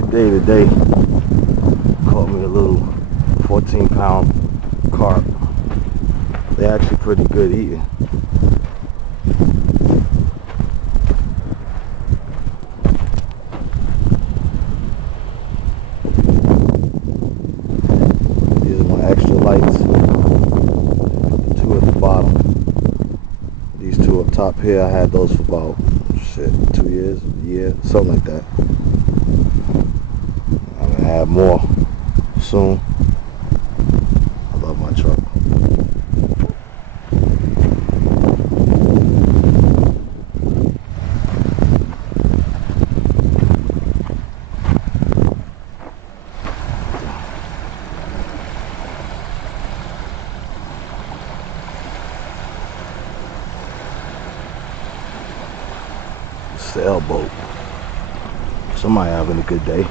Good day today. Caught me a little 14-pound carp. They're actually pretty good eating. These are my extra lights. The two at the bottom. These two up top here, I had those for about 2 years, a year, something like that. I'm gonna have more soon. I love my truck. Sailboat. Somebody having a good day.